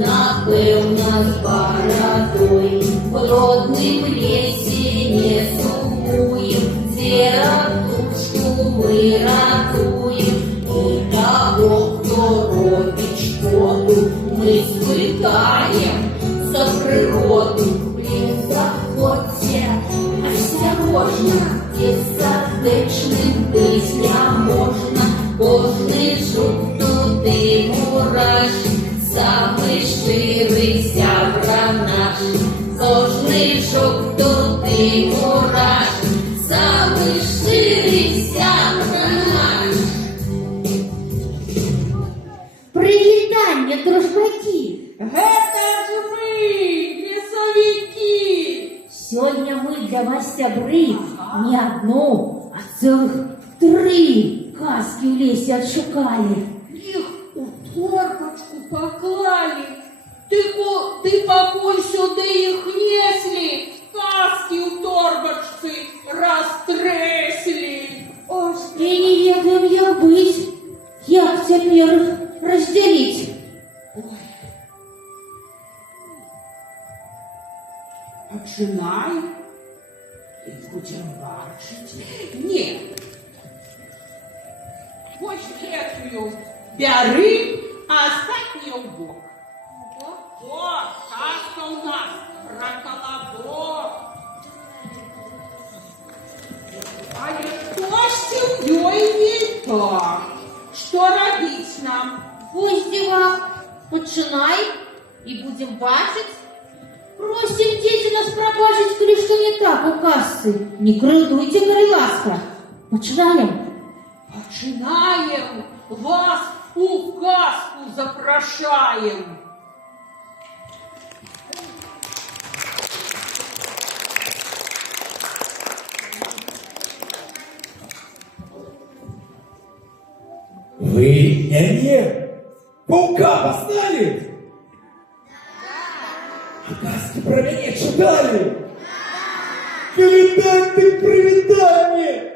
напевно, з бородой. В родном лесе не сумуем, зверотушку мы ратуем. И того, кто робит шкоду, мы спытаем за природу. В лес заходьте, осторожно, і сердечним бить не можна. Кожний жук туди мурашить, самий щирий сябра наш. Кожний жук туди мурашить, самий щирий сябра наш. Привітання, дружбаки! Гэта ж мы, лесовики! Сьогодні ми для вас, сябри, не одну, а цілих 3 казки в лісі отшукали. Их у торбочку поклали. Ты покой сюда их несли, каски у торбочцы растресли. Ось і не ведаем я бить, як тепер розділити. Починай и будем бачить. Нет. Хочешь эту бяры, а остатнюю в бок. О, сказка у нас про колобок. А что ж семьей не так? Что робить нам? Ось діва, починай і будем бачить. Просим дети нас пробачить, коли что не так у кассы. Не крылдуйте, коли ласка. Починаем. Починаем, вас у казку запрошаем. Вы, не, паука познали? А казки про меня читали? Комендантый привидание!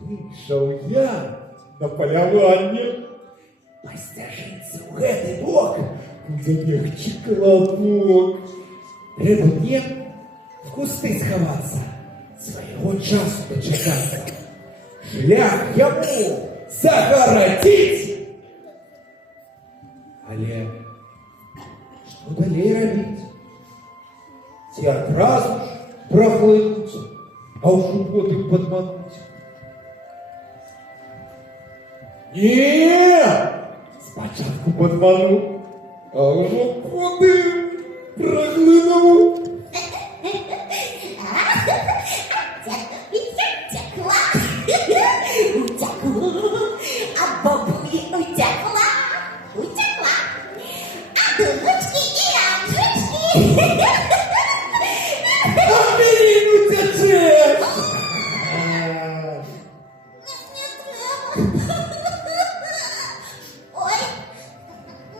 Вышел я на полювання. Постяжиться у гэты бок, куди легче колобок. Треба мне в кусты сховаться, своего часу дочекаться. Шлях ему загородить. Але что далей робить? Ці адразу ж прохлынуть, а ўжо потым падмануць. Не, спачатку падману, а ўжо потым праглыну. А бабуля утекла, утекла. А дочки и Анжечки. А Мирину тече! Ой,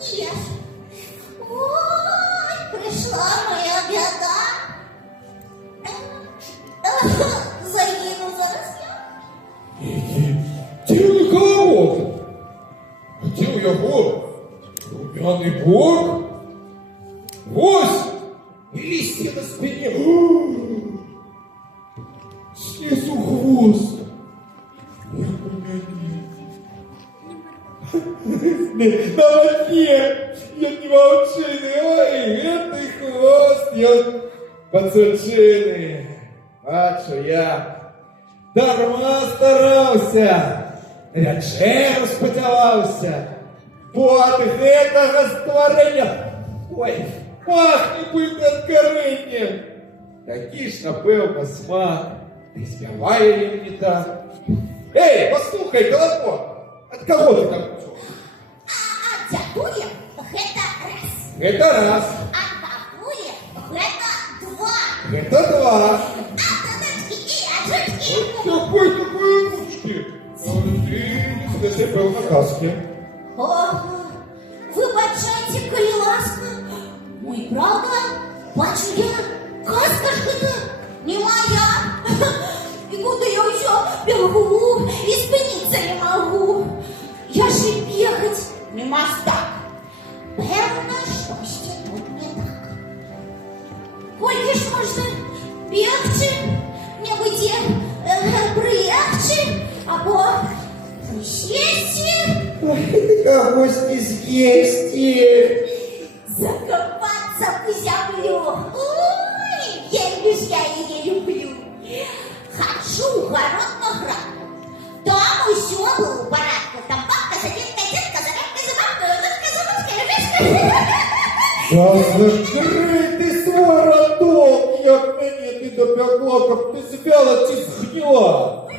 не ешь. Ой, пришла моя беда. Загину зараз я. Где у колобок? Где у яго румяный бок? Вось! И листья на спине. Снизу хвост. Я румянец. На воде. Я не волчиный. Ой, это хвост. Я пацучиный. Бачу я. Дарма стараўся, рячэю спадзяваўся, бо ад гэтага стварэння, ой, пахне быць ад карэння. Такі ж, напэўна, смак, ты спявае ли не так? Эй, паслухай, колобок, ад каго ты там? А дзядуля гэта раз. Гэта раз, А бабуля гэта два. гэта два. А дочки и Анжечки. Такой ручки. Ты засыпал на каске. О, выбачайте, коли ласка. Мой правда, бачу я, казка ж гэта не моя. И куда я ўсё бегу, и спыніцца не могу. Я ж і бегать не мастак. Певно, щось Тільки ж можна бігчи, небудь приїхчи, або присісти, Авось не съесть. закопаться в землю. Ой, я ее люблю. Хочу в город на граду. Там усё было в порядку. Там бабка, соседка, детка, зарядка, забавка, удочка, Та закрий ти свой роток, як мені ти допекла, как ти звяла чи згніла. Нет,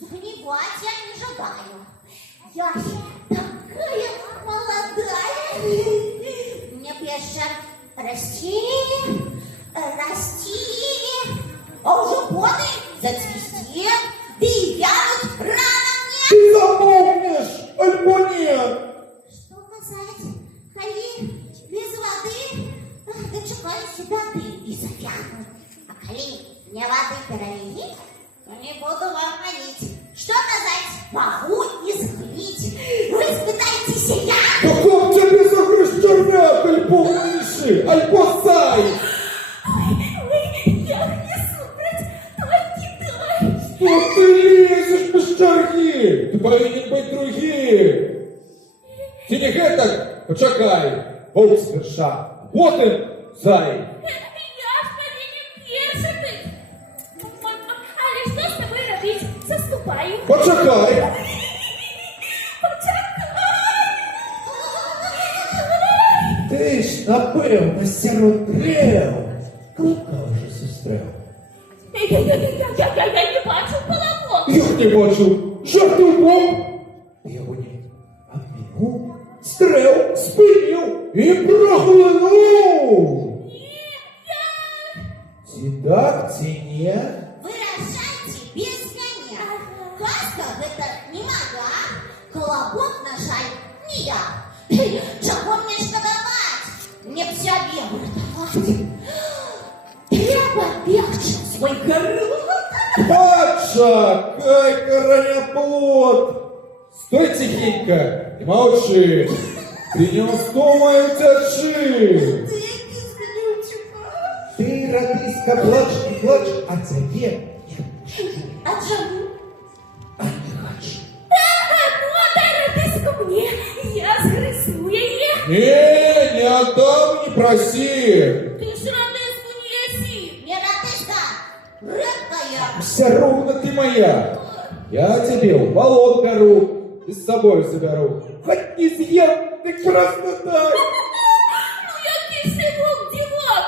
загнивать я не жадаю. Я такая молодая. Мне прежде расти, а уже годы зацвести, да и вянут рано мне. Ти замовкнеш, альбо нет. Что сказать? Коли без воды дочекаюсь беды и завянут. А коли мне воды перелить, то не буду вам манить. Что сказать? Могу изгнить. Вы испытайте себя. Та как тебе загрыз червяк, альбо миши, альбо сай. Я не супроть, только дай. Что ти лізеш без черги? Ти повинен бути другим. Ти не гетак, почекай, вовк сперша, потім зай. Я ж повинен першити. Але що з тобою робити? Заступаю. Почекай. Ти ж, напевно, серед дерев. Клика вже зустрів. Я не бачу колобок. Як не бачу, жах ти впав. Його ні. Обмінув, стрел, спинив і проглинув. Ці так, ці ні. Выражайте без меня. Каска это не моя, колобок на жаль не я. Чего мне шкодовать? Мне к себе выртовать. Треба бегче свой город. Паша, кай коронеплод. Стой тихенько и молчи. Ты не вздумай утячи. Ты без ключика. Ты, радиска, плачь и плачь, а тебе не пущу. А чему? А не хочу. Ну, дай радиску мне. Я згризу її. Не отдам, не проси. Ти ж радиску не їси. Не радиста, рыбкая. Все равно ты моя. Я тебе в болот гору и с собой заберу. Хоть не съем, так просто так. Ну, який сивок дівок.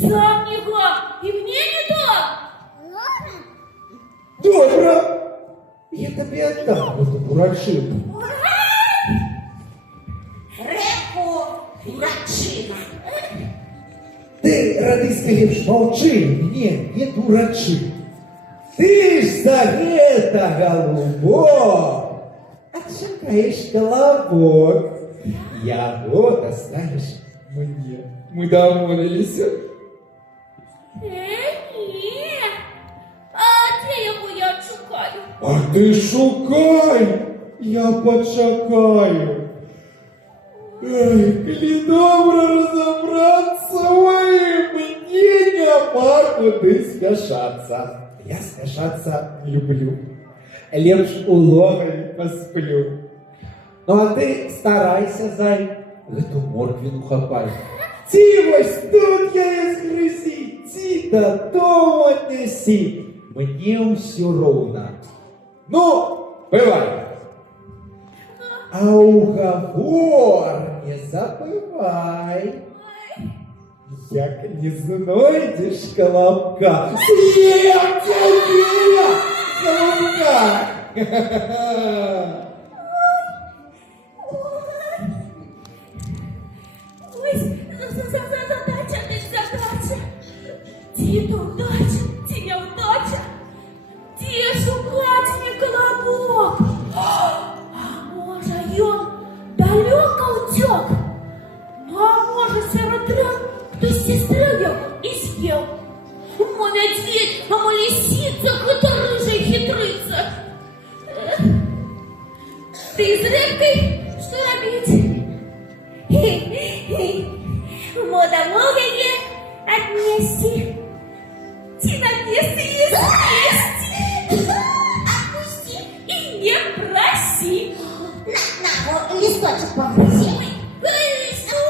Сам не гам і мені не дам. Добро. Я тебе отдам эту бурачину. Рыбку дурачина. Ты, радиска, лишь молчи, мне не дурачи. Ты ж за это, голубок, отшукаешь колобок. Я вот останешь мне. Мы домовились. Ні. А де його я шукаю? А ты шукай, я почекаю. Эй, коли добре разобраться, ой, мне нема куди спешаться. Я спешаться не люблю. Лепш у логові посплю. Ну а ти старайся, зай, эту морквину хапай. Ці ось тут я із гризі, ці додому несі. Мені все ровно. Ну, бывай. А уговор не забывай. Як не знойдешь колобка, съем тебе колобка. Ось, задача, десь задача. Ті то удача, ті неудача. Ті шукать мне колобок. А може, ён далеко утек? Ну, а може, серед трав хтось сестру його і съел? Мо медведь, а мо лисица, кто рыжий хитрыца. Ты с рыбкой что робить? Мо домовление, а месте. Ти на месте есть месте. Отпусти. И не проси. На, листочек попроси. Что?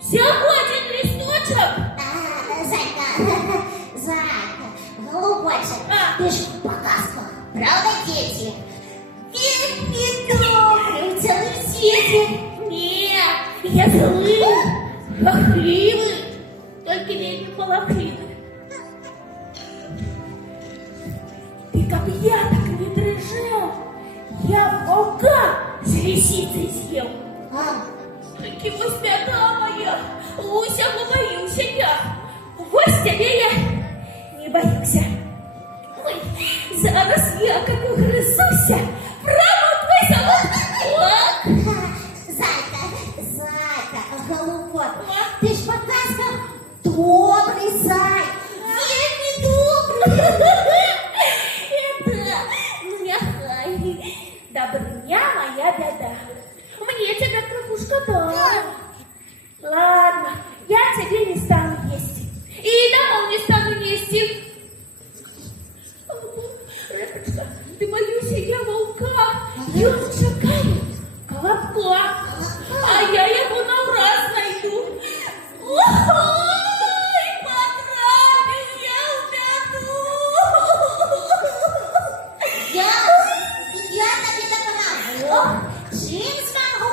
Всего один листочек? Зайка, голубочек, ты ж в показках, правда, дети? Ведь добрый, целый свете. Нет, я злый, хохливый, только не полохливый. Ты как я, так не дрожал. Я волка с лисицей съел. Таки вось беда моя, Луся, боюсь я. Вось тебе я не боюся. Ой, зараз я как угрызуся, право твой завод. Зайка, голубок, ты ж в показках добрый зай, вельми добрый. Это, ну нехай, добрыня моя беда. Мне тебя крохушка дала. Ладно, я тебе не стану есть. И домой не стану нести. Рыбочка, ты боюсь, я волка. И он чекает колобка. А я его на раз найду. Ой, потрапил я в беду. Я тебе допомагаю. Чим смогу,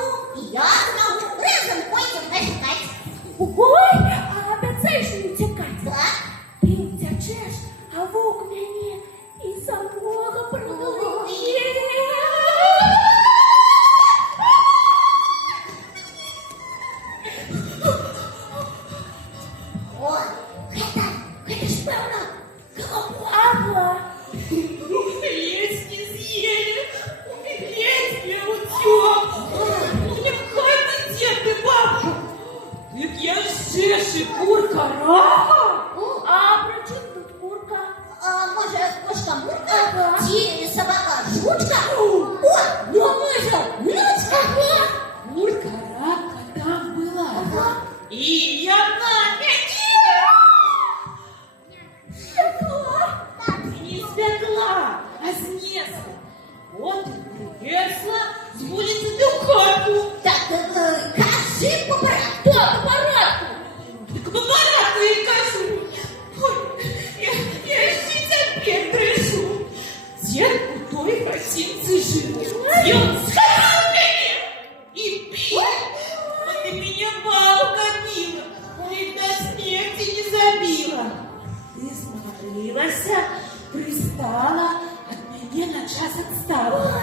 я смогу. Разом пойдем нажигать. Ой, а обіцяєш не тікати? Так? Ти втечеш, а вовк мене і самого проглотить. О, это ж певно, голубок. Ага. Лезь не съели, лезь не утек. Нехай ты, дед и бабка. Ведь я все шикурка рака. А при чому тут курка? А може, кошка Мурка? Ага. Чи собака Жучка? О, ну а може, Лючка? Курка рака там была. И она не спекла, а снесла. Вот и принесла с улицы до хату. Так, кажи по порядку. Хто по порядку? Так по порядку и кажу. Ой, я еще теперь дышу. Дед у той гостиницы жил. И он схотел меня и пил. Вот и меня бабка била. Ведь до смерти не забила. Ты смотрелась, пристала, от меня на час отстала.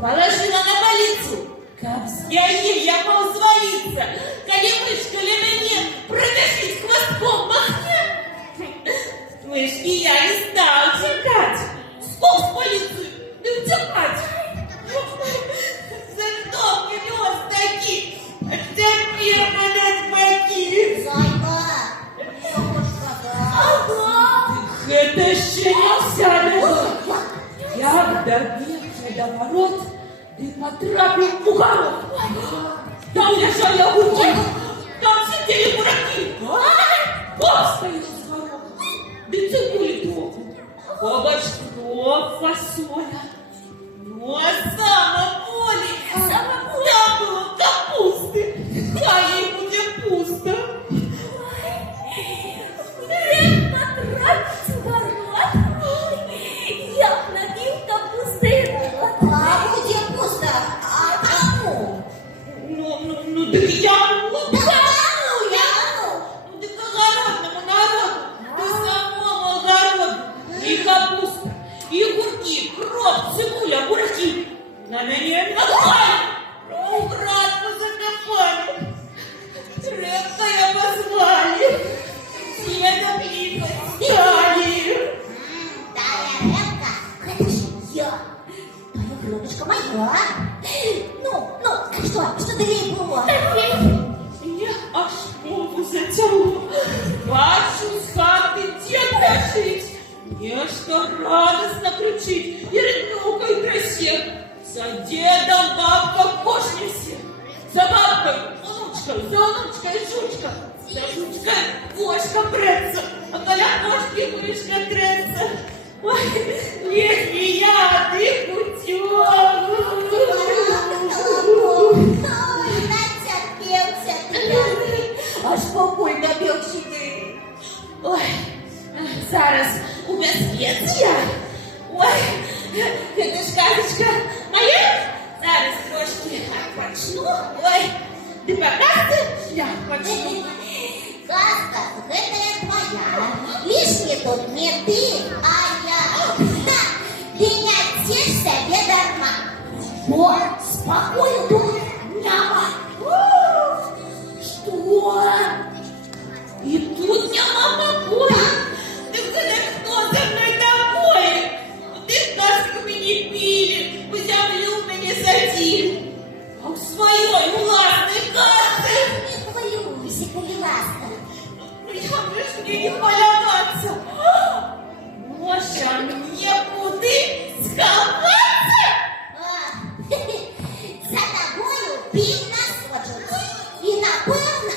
Положила на полицию. Как я ей, я могу свалиться. Коли мышка, коли мне пробежить хвостком махнет. Мышки я не стал чекать. Сполз в полицию и утекать. За что мне нес таки? Теперь подать боки. Зайка, что хочешь сказать? Ага. Это еще не вся любовь. Я добился до ворот и потрапил в уголок. Там лежали огурки, там сидели бураки. Бог стоял с ворот, да цибули доку, кабачков, фасоля. Ну а самое там было капусты, а ей будет пусто. Мне потратить в ворот. Ой, я набил капусты. А где пусто? А кому? Ну, так я, Да кому я? ну, так огородному народу, да самому огороду. И капуста, и огурки, кроп, цибуля, огурки. На меня напали, украдку закопали. Репкая позвали, дедом липать стали. Тая репка, это ж я. Твоя грудочка моя. Ну, что ты ей было? Меня аж мову затянуло. Бачу з хати дід лежить. Нечто радостно кричить і ріднукою трясе. За дедом бабка кошня все. За бабкою внучка Що за онучка і жучка? За жучка вошка преться, а коля ножки мишка треться. Ой, если я, ты путем. Натерпелся ты, аж покой добил щиты. Ой, зараз у безпеці. Ой, гэта ж казочка моя. Зараз трошки почну. Ой, ты показывай, я почну. Сказка, это твоя. Лишний тут не ты, а я. Да, ты не отсечься дарма. Вот, спокойно тут. Няма. Что? И тут няма покоя? Ты кто за мной такой? Ти сказку мені пили, у землю мені садили. А в своей властной кассе. Не хвалюйся, коли ласка. Я же мне не поломаться. Маша, мне куды сховаться? За тобою пів насочить. І напевно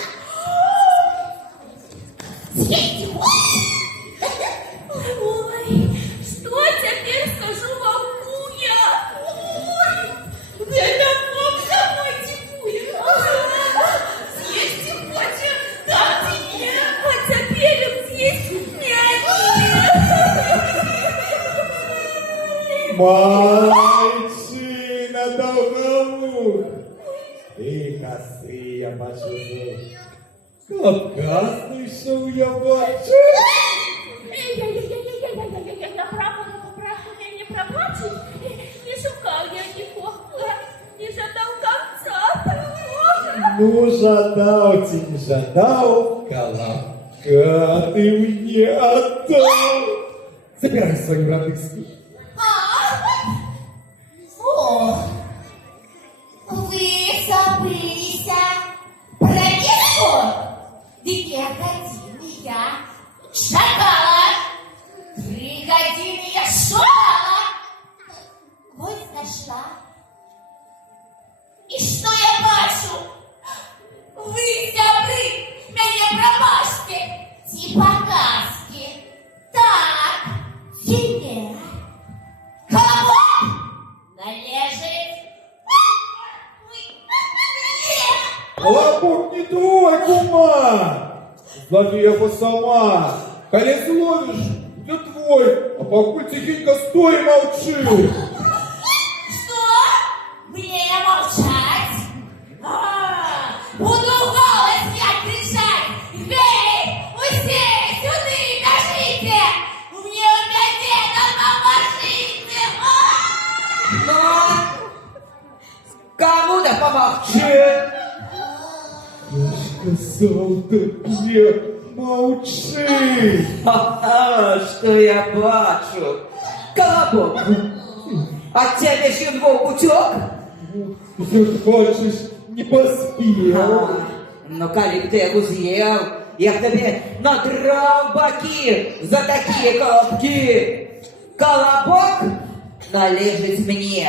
з'їсть. Ой, что теперь скажу волку я? Ой, Это Бог за мной типует. Съесть и хочет, да ты не. а теперь им съесть не Мальчина долгоух, ты косы я бачу. Колобка слышал я бачу. Я не пробачив, не шукав я нікого, не жадав конца. Ну, жадал ты, не жадал, колобка ты мне отдал. Забирай свою радостку. О, вы забылись. Проверку? Две годины я шагала. 3 годины я шагала. Вот нашла. И что я бачу? Вы, сябры, меня пробачьте. Типа казки. Так, тебе колобок належит. Колобок не твой, кума! Злови его сама! Коли зловишь, где твой? А покуль тихенько стой и молчи! Что? Мне молчать? Буду голос я кричать! Эй, вы все сюда бежите! Мне опять это поможите! Кому-то помолчи. Я ж сказал тебе, молчи! Ха-ха, что я бачу. Колобок, от тебя щенок утек? Як бачиш, не поспел. Ну, коли б ти його з'їв, я б тобі надрав боки за такі колобки. Колобок належить мені.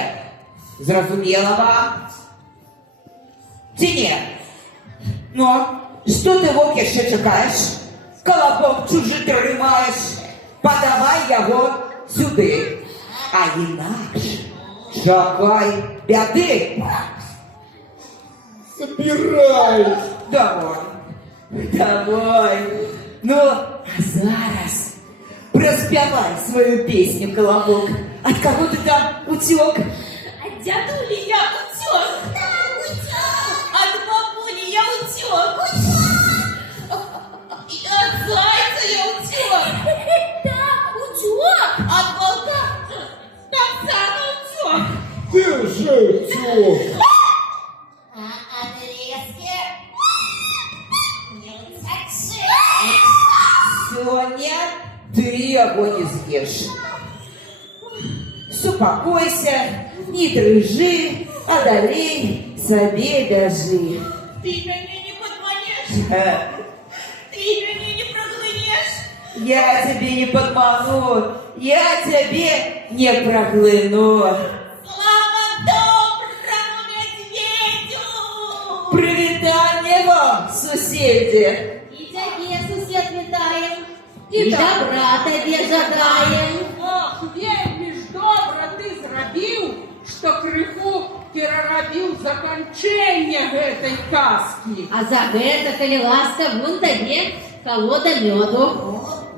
Зрозуміла вам? Чи ні? Ну, що ти, вовк, ще чекаєш? Колобок чужий тримаєш. Подавай його сюди. А інакше чекай біди. Собирай! Давай. Давай. Ну, а зараз проспівай свою пісню, Колобок. От кого ти там утек? От дядули я утек. От бабули я утек. И от зайца я утек. Да, утек. От волка так само утек. Ты же утек! А от лески не утекши. Сегодня ты его не съешь. Успокойся, не дрыжи, одолей, себе дожи. Ты меня не подманешь. Ты меня не проглянешь. Я тебе не подману, я тебе не прогляну. Слава доброму медведю. Привітання вам! суседзе. І цябе, сусед, вітаем. І добра табе жадаем. Ох, вельмі ж добра ты зрабіў, што крыху перарабіў заканчэнне гэтай казкі. А за гэта, калі ласка, вон табе колода мёду.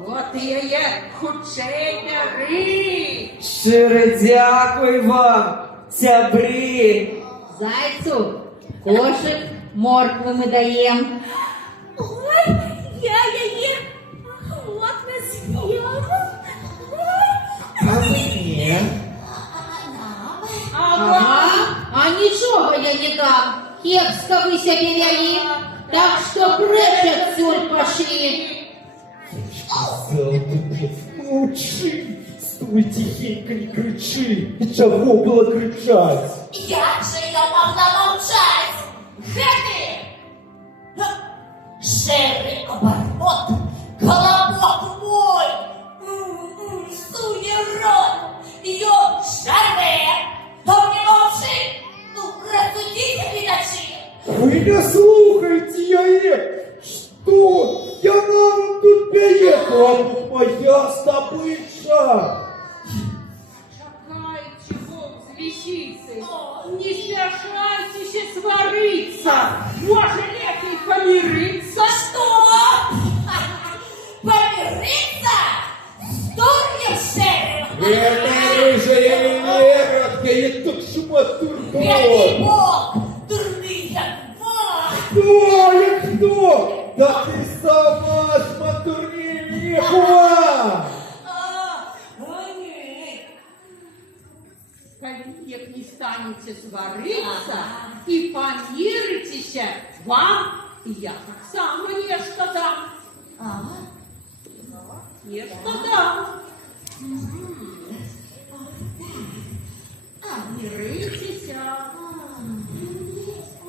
Вот і яе хутчэй бяры. Шчыра дзякуй вам, сябры. Зайцу кошык морквы мы даем. Ой, я яе охотно съела. Ой. А мне? Ага, а нічога я не дам. Кепска вы сябе вялі. Так што прэч адсюль пашлі. Сказал тебе, мовчи, стой тихенько, не кричи. И чего было кричать? Як же я могла мовчать? Гэты! Шерый оборот, колобок мой! Суне рот, ее шаре! То не мовчи! Ну, рассудите, глядачи! Вы не слухайте, я Что? Я нам тут приехала, моя здобыча! Чакайце, вовк з лісіцы, не спяшайцеся сварыцца, можа лепей памірыцца. Что? Помириться? С дурнем шерым? Это рыжая неверотка, я тут шматурбо! Бедный бог! Дурный бог! Кто? Я кто? Да ты сама шматурни нихуя! Нет. Калі як не станеце сварыцца і памірыцеся, вам я таксама нешта дам. Нешта дам. Мірыцеся.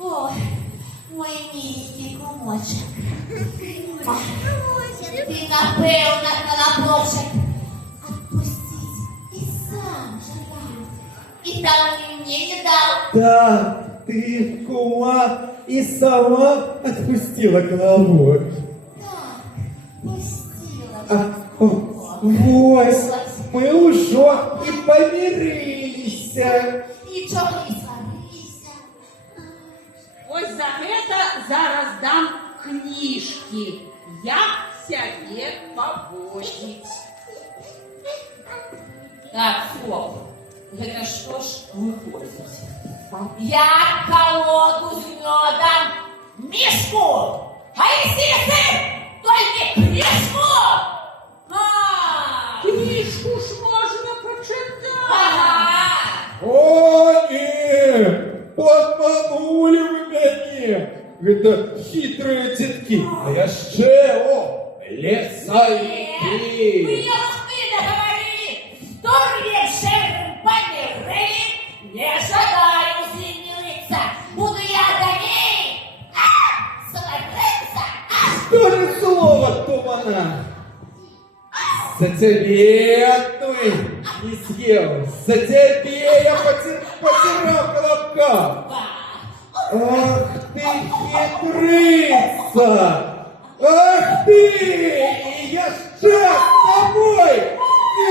Ой, мой миленький кумочек. Ты напевно, колобочек, отпустить и сам желал. И дал и мне не дал. Да, ты, кума, и сама отпустила колобок. Так, пустила. Вот, мы уже и помирились. Ничего не сварися. Ось за гэта зараз дам кніжкі. Як сябе паводзіць. Так, стоп. Это что ж выходит? Я колоду с медом мишку, а если только книжку? Кніжку ж можна почитати. Ага. О, нет, подманули вы меня. Это хитрые детки. А я ще, лесовики. Вы не рухты договорили, что решим помиры, не жадаю зенилиться, буду я до ней, смотреться, Что ли слово, тумана? За тебе одну не съел. За тебе я потирал колобка. Ах ты хитрица! Ах ты! И я ще с тобой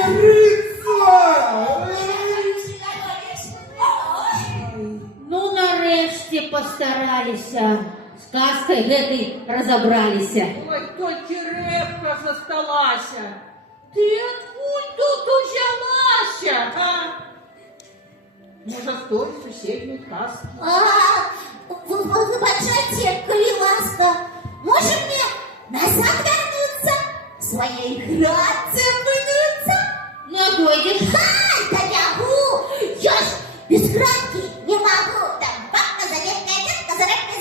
мириться! Ну, нарэшце пастараліся. З казкай гэтай разабраліся. Ой, толькі рэпка засталася. Ты адкуль тут узялася, а? Можа, з той суседняй казкі. Выбачайте, коли ласка, может мне назад вернуться к своей грации?